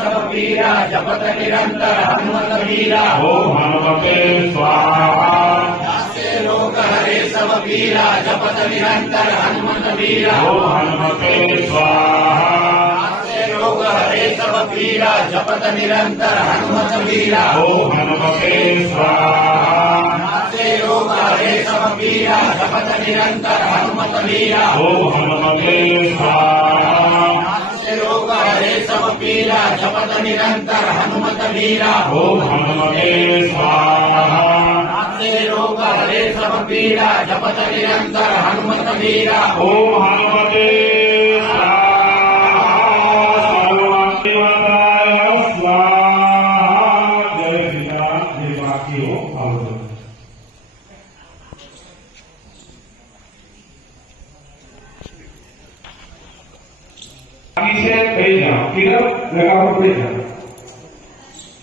सब पीरा जपत निरंतर हनुमत वीरा। ओम हनुमते स्वाहा। नासे रोग हरे सब पीरा जपत निरंतर हनुमत वीरा। ओम हनुमते स्वाहा। नासे रोग हरे सब पीरा जपत निरंतर हनुमत वीरा। ओम हनुमते स्वाहा। नासे रोग हरे सब पीरा जपत निरंतर हनुमत वीरा। ओम हनुमते स्वाहा। नासे रोग हरे सब पीरा जपत निरंतर हनुमत वीरा। ओम हनुमते स्वाहा। नासे रोग हरे सब पीरा जपत निरंतर हनुमत वीरा। ओम हनुमते स्वाहा। सर्वदेवताय स्वाहा। जय श्री राम। जय बाकी हो आवडो। आगे से भेज जाओ, किधर लगा पड़े जाओ।